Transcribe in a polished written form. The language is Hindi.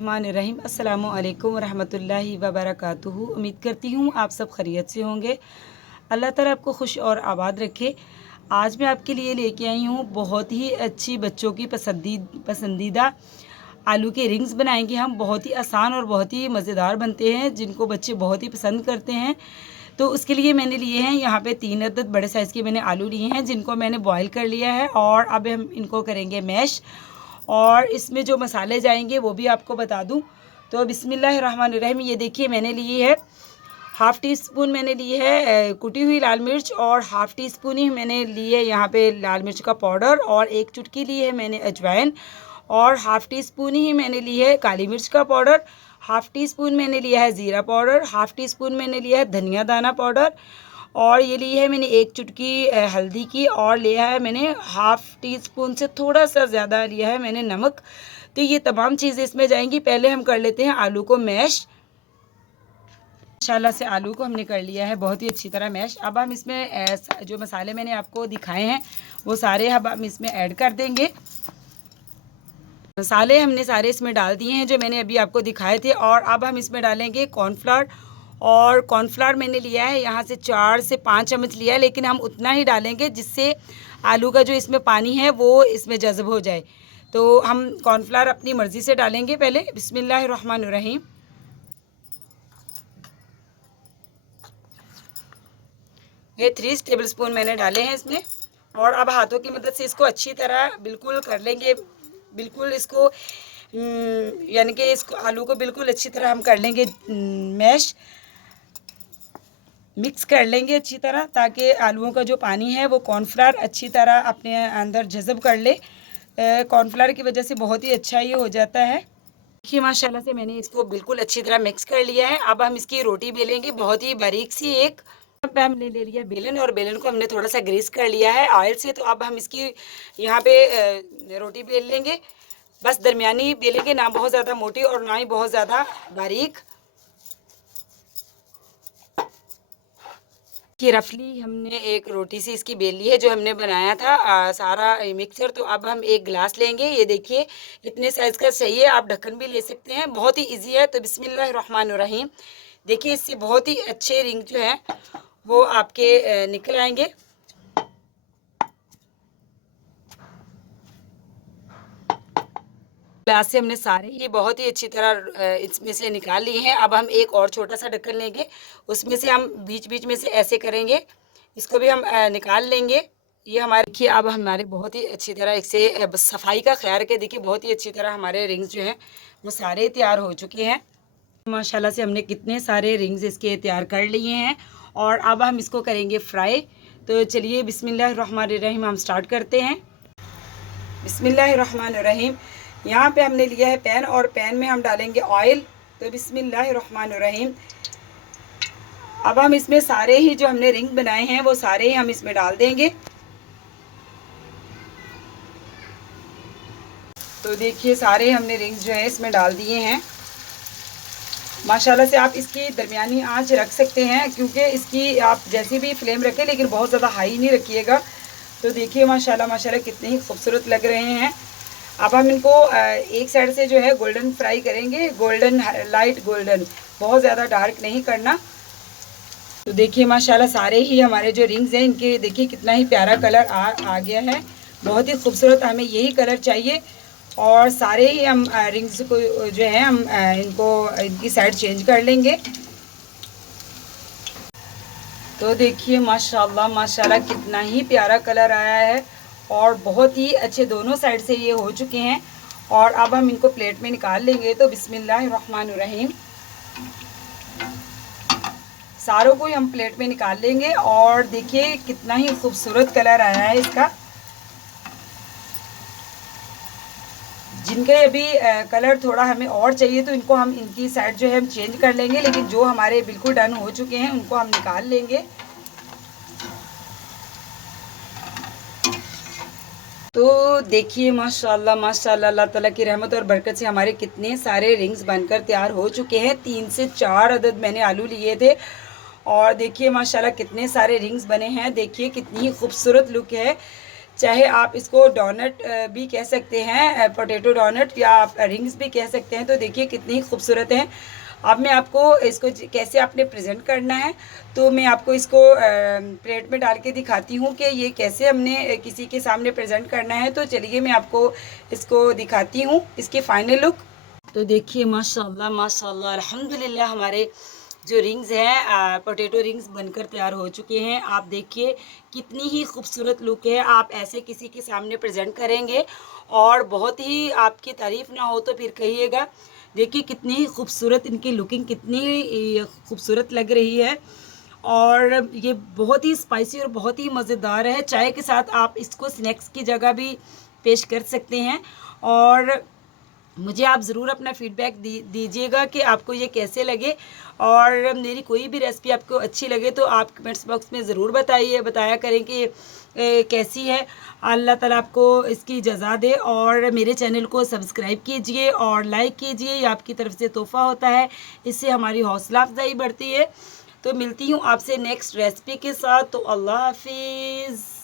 रहीम अस्सलामु अलैकुम रहमतुल्लाहि व बरकातुहू। उम्मीद करती हूँ आप सब खैरियत से होंगे। अल्लाह ताला आपको खुश और आबाद रखे। आज मैं आपके लिए लेके आई हूँ बहुत ही अच्छी बच्चों की पसंदीदा आलू के रिंग्स बनाएंगे हम। बहुत ही आसान और बहुत ही मज़ेदार बनते हैं, जिनको बच्चे बहुत ही पसंद करते हैं। तो उसके लिए मैंने लिए हैं यहाँ पे 3 अदद बड़े साइज़ के मैंने आलू लिए हैं, जिनको मैंने बॉईल कर लिया है और अब हम इनको करेंगे मैश। और इसमें जो मसाले जाएंगे वो भी आपको बता दूं। तो बिस्मिल्लाहिर्रहमानिर्रहीम, ये देखिए मैंने लिए है हाफ़ टी स्पून मैंने ली है कुटी हुई लाल मिर्च, और हाफ़ टी स्पून ही मैंने ली है यहाँ पे लाल मिर्च का पाउडर, और एक चुटकी ली है मैंने अजवाइन, और हाफ़ टी स्पून ही मैंने ली है काली मिर्च का पाउडर, हाफ़ टी स्पून मैंने लिया है ज़ीरा पाउडर, हाफ़ टी स्पून मैंने लिया है धनिया दाना पाउडर, और ये ली है मैंने एक चुटकी हल्दी की, और लिया है मैंने हाफ़ टी स्पून से थोड़ा सा ज़्यादा लिया है मैंने नमक। तो ये तमाम चीज़ें इसमें जाएंगी। पहले हम कर लेते हैं आलू को मैश। माशाल्लाह से आलू को हमने कर लिया है बहुत ही अच्छी तरह मैश। अब हम इसमें जो मसाले मैंने आपको दिखाए हैं वो सारे अब हम इसमें ऐड कर देंगे। मसाले हमने सारे इसमें डाल दिए हैं जो मैंने अभी आपको दिखाए थे। और अब हम इसमें डालेंगे कॉर्नफ्लावर, और कॉर्नफ्लावर मैंने लिया है यहाँ से 4 से 5 चम्मच लिया है, लेकिन हम उतना ही डालेंगे जिससे आलू का जो इसमें पानी है वो इसमें जज़ब हो जाए। तो हम कॉर्नफ्लावर अपनी मर्ज़ी से डालेंगे। पहले बिस्मिल्लाहिर्रहमानिर्रहीम, ये 3 टेबलस्पून मैंने डाले हैं इसमें। और अब हाथों की मदद से इसको अच्छी तरह बिल्कुल कर लेंगे, बिल्कुल इसको यानी कि इसको आलू को बिल्कुल अच्छी तरह हम कर लेंगे मैश, मिक्स कर लेंगे अच्छी तरह, ताकि आलूओं का जो पानी है वो कॉर्नफ्लावर अच्छी तरह अपने अंदर जज़ब कर ले। कॉर्नफ्लावर की वजह से बहुत ही अच्छा ये हो जाता है। देखिए माशाल्लाह से मैंने इसको बिल्कुल अच्छी तरह मिक्स कर लिया है। अब हम इसकी रोटी बेलेंगे बहुत ही बारीक सी एक। पे हमने ले लिया बेलन, और बेलन को हमने थोड़ा सा ग्रीस कर लिया है ऑयल से। तो अब हम इसकी यहाँ पे रोटी बेल लेंगे। बस दरमियानी बेलेंगे, ना बहुत ज़्यादा मोटी और ना ही बहुत ज़्यादा बारीक। कि रफली हमने एक रोटी सी इसकी बेल ली है जो हमने बनाया था सारा मिक्सचर। तो अब हम एक गिलास लेंगे। ये देखिए इतने साइज़ का चाहिए, आप ढक्कन भी ले सकते हैं, बहुत ही इजी है। तो बिस्मिल्लाहिर्रहमानिर्रहीम, देखिए इससे बहुत ही अच्छे रिंग जो है वो आपके निकल आएंगे। ग्लास से हमने सारे ही बहुत ही अच्छी तरह इसमें से निकाल लिए हैं। अब हम एक और छोटा सा ढक्कन लेंगे, उसमें से हम बीच बीच में से ऐसे करेंगे, इसको भी हम निकाल लेंगे। ये हमारे देखिए अब हमारे बहुत ही अच्छी तरह इससे सफाई का ख्याल रखें। देखिए बहुत ही अच्छी तरह हमारे रिंग्स जो हैं वो सारे तैयार हो चुके हैं। माशाल्लाह से हमने कितने सारे रिंग्स इसके तैयार कर लिए हैं, और अब हम इसको करेंगे फ्राई। तो चलिए बिस्मिल्लाहिर्रहमानिर्रहीम हम स्टार्ट करते हैं। बिस्मिल्लाहिर्रहमानिर्रहीम, यहाँ पे हमने लिया है पैन, और पैन में हम डालेंगे ऑयल। तो बिस्मिल्लाहिर्रहमानिर्रहीम, अब हम इसमें सारे ही जो हमने रिंग बनाए हैं वो सारे ही हम इसमें डाल देंगे। तो देखिए सारे हमने रिंग्स जो है इसमें डाल दिए हैं। माशाल्लाह से आप इसकी दरमियानी आंच रख सकते हैं, क्योंकि इसकी आप जैसी भी फ्लेम रखें लेकिन बहुत ज़्यादा हाई नहीं रखिएगा। तो देखिए माशाल्लाह माशाल्लाह कितने ही खूबसूरत लग रहे हैं। अब हम इनको एक साइड से जो है गोल्डन फ्राई करेंगे, गोल्डन, लाइट गोल्डन, बहुत ज़्यादा डार्क नहीं करना। तो देखिए माशाल्लाह सारे ही हमारे जो रिंग्स हैं इनके देखिए कितना ही प्यारा कलर आ गया है, बहुत ही खूबसूरत। हमें यही कलर चाहिए। और सारे ही हम रिंग्स को जो है हम इनकी साइड चेंज कर लेंगे। तो देखिए माशाल्लाह माशाल्लाह कितना ही प्यारा कलर आया है, और बहुत ही अच्छे दोनों साइड से ये हो चुके हैं। और अब हम इनको प्लेट में निकाल लेंगे। तो बिस्मिल्लाहिर्रहमानिर्रहीम, सारों को ही हम प्लेट में निकाल लेंगे। और देखिए कितना ही खूबसूरत कलर आया है इसका। जिनके अभी कलर थोड़ा हमें और चाहिए तो इनको हम इनकी साइड जो है हम चेंज कर लेंगे, लेकिन जो हमारे बिल्कुल डन हो चुके हैं उनको हम निकाल लेंगे। तो देखिए माशाल्लाह माशाल्लाह अल्लाह ताला की रहमत और बरकत से हमारे कितने सारे रिंग्स बनकर तैयार हो चुके हैं। 3 से 4 अदद मैंने आलू लिए थे, और देखिए माशाल्लाह कितने सारे रिंग्स बने हैं। देखिए कितनी खूबसूरत लुक है। चाहे आप इसको डोनट भी कह सकते हैं, पोटैटो डोनट, या आप रिंग्स भी कह सकते हैं। तो देखिए कितनी खूबसूरत है। अब मैं आपको इसको कैसे आपने प्रेजेंट करना है, तो मैं आपको इसको प्लेट में डाल के दिखाती हूँ कि ये कैसे हमने किसी के सामने प्रेजेंट करना है। तो चलिए मैं आपको इसको दिखाती हूँ इसकी फाइनल लुक। तो देखिए माशाल्लाह माशाल्लाह अल्हम्दुलिल्लाह, हमारे जो रिंग्स हैं पोटैटो रिंग्स बनकर तैयार हो चुके हैं। आप देखिए कितनी ही खूबसूरत लुक है। आप ऐसे किसी के सामने प्रेजेंट करेंगे और बहुत ही आपकी तारीफ़ ना हो तो फिर कहिएगा। देखिए कितनी ही खूबसूरत इनकी लुकिंग, कितनी खूबसूरत लग रही है। और ये बहुत ही स्पाइसी और बहुत ही मज़ेदार है। चाय के साथ आप इसको स्नैक्स की जगह भी पेश कर सकते हैं। और मुझे आप ज़रूर अपना फ़ीडबैक दीजिएगा कि आपको ये कैसे लगे। और मेरी कोई भी रेसिपी आपको अच्छी लगे तो आप कमेंट्स बॉक्स में ज़रूर बताया करें कि कैसी है। अल्लाह ताला आपको इसकी जज़ा दे। और मेरे चैनल को सब्सक्राइब कीजिए और लाइक कीजिए, ये आपकी तरफ से तोहफ़ा होता है, इससे हमारी हौसला अफजाई बढ़ती है। तो मिलती हूँ आपसे नेक्स्ट रेसिपी के साथ। तो अल्लाह हाफिज़।